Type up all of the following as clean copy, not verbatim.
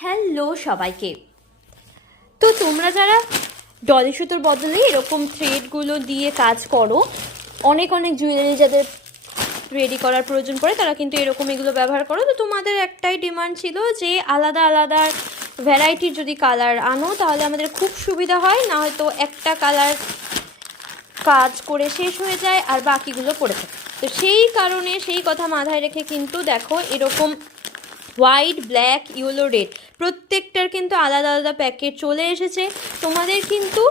Hello সবাইকে। তো তোমরা যারা ডলি সুতোর বদলে এরকম থ্রেডগুলো দিয়ে কাজ করো, অনেক অনেক জুয়েলারি যাদের রেডি করার প্রয়োজন পড়ে তারা কিন্তু এরকম এগুলো ব্যবহার করো। তো তোমাদের একটাই ডিমান্ড ছিল যে আলাদা আলাদা ভ্যারাইটির যদি কালার আনো তাহলে আমাদের খুব সুবিধা হয়, না হয়তো একটা কালার কাজ করে শেষ হয়ে যায় আর বাকিগুলো পড়ে থাকে। তো সেই কারণে সেই কথা মাথায় রেখে কিন্তু দেখো এরকম হোয়াইট, ব্ল্যাক, ইয়েলো, রেড প্রত্যেকটার কিন্তু আলাদা আলাদা প্যাকেট চলে এসেছে। তোমাদের কিন্তু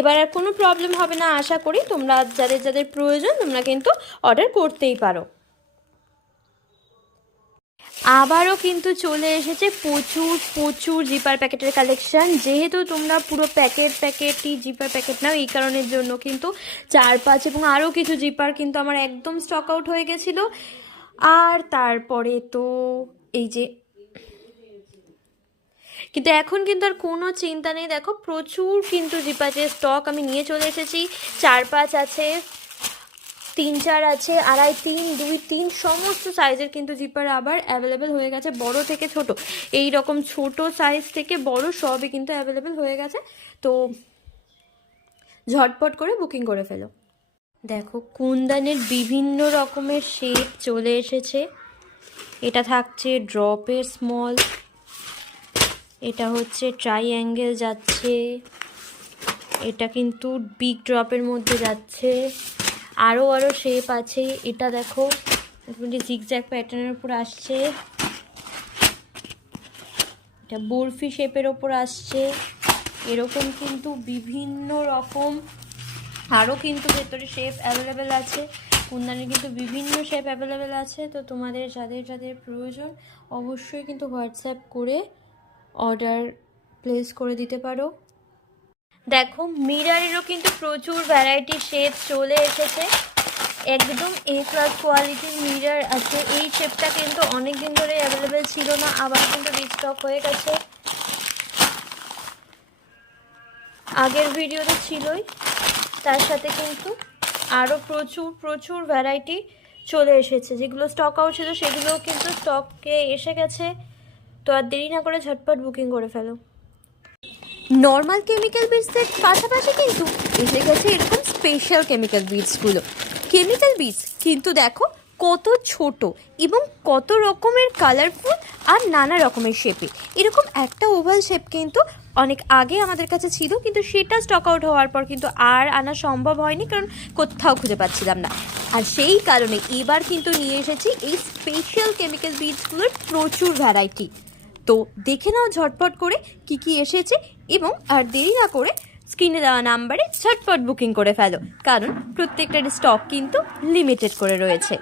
এবার আর কোনো প্রবলেম হবে না, আশা করি। তোমরা যাদের যাদের প্রয়োজন তোমরা কিন্তু অর্ডার করতেই পারো। আবারও কিন্তু চলে এসেছে প্রচুর প্রচুর জিপার প্যাকেটের কালেকশান। যেহেতু তোমরা পুরো প্যাকেটই জিপার প্যাকেট নাও, এই কারণের জন্য কিন্তু 4-5 এবং আরও কিছু জিপার কিন্তু আমার একদম স্টক আউট হয়ে গেছিলো। আর তারপরে তো এই যে, কিন্তু এখন কিন্তু আর কোনো চিন্তা নেই। দেখো প্রচুর কিন্তু জিপারের স্টক আমি নিয়ে চলে এসেছি। 4-5 আছে, 3-4 আছে, 2.5, 3, 2, 3 সমস্ত সাইজের কিন্তু জিপার আবার অ্যাভেলেবেল হয়ে গেছে, বড় থেকে ছোট। এই রকম ছোট সাইজ থেকে বড় সবই কিন্তু অ্যাভেলেবেল হয়ে গেছে। তো ঝটপট করে বুকিং করে ফেলো। দেখো কুন্দানের বিভিন্ন রকমের শেপ চলে এসেছে। এটা থাকছে ড্রপের স্মল, এটা হচ্ছে ট্রাইঅ্যাঙ্গেল যাচ্ছে, এটা কিন্তু বিগ ড্রপের মধ্যে যাচ্ছে, আরও শেপ আছে। এটা দেখো জিগজ্যাগ প্যাটার্নের উপর আসছে, এটা বরফি শেপের ওপর আসছে। এরকম কিন্তু বিভিন্ন রকম আরও কিন্তু ভেতরে শেপ অ্যাভেলেবেল আছে। কুন্দানের কিন্তু বিভিন্ন শেপ অ্যাভেলেবেল আছে। তো তোমাদের যাদের যাদের প্রয়োজন অবশ্যই কিন্তু হোয়াটসঅ্যাপ করে অর্ডার প্লেস করে দিতে পারো। দেখো মিরারেরও কিন্তু প্রচুর ভ্যারাইটি শেপ চলে এসেছে, একদম A+ কোয়ালিটির মিরার আছে। এই শেপটা কিন্তু অনেক দিন ধরে অ্যাভেলেবেল ছিল না, আবার কিন্তু রিস্টক হয়ে গেছে। আগের ভিডিওতে ছিলই, তার সাথে কিন্তু আরও প্রচুর প্রচুর ভ্যারাইটি চলে এসেছে। যেগুলো স্টক আউট ছিল সেগুলোও কিন্তু স্টকে এসে গেছে। তো আর দেরি না করে ঝটপট বুকিং করে ফেলো। নর্মাল কেমিক্যাল বিডসের পাশাপাশি কিন্তু এসে গেছে এরকম স্পেশাল কেমিক্যাল বিডসগুলো। কেমিক্যাল বিডস কিন্তু দেখো কত ছোট এবং কত রকমের কালারফুল আর নানা রকমের শেপে। এরকম একটা ওভাল শেপ কিন্তু অনেক আগে আমাদের কাছে ছিল, কিন্তু সেটা স্টক আউট হওয়ার পর কিন্তু আর আনা সম্ভব হয়নি, কারণ কোথাও খুঁজে পাচ্ছিলাম না। আর সেই কারণে এবার কিন্তু নিয়ে এসেছি এই স্পেশাল কেমিক্যাল বিডসগুলোর প্রচুর ভ্যারাইটি। তো দেখে নাও ঝটপট করে কি কি এসেছে, এবং আর দেরি না করে স্ক্রিনে দেওয়া নাম্বারে ঝটপট বুকিং করে ফেলো, কারণ প্রত্যেকটার স্টক কিন্তু লিমিটেড করে রয়েছে।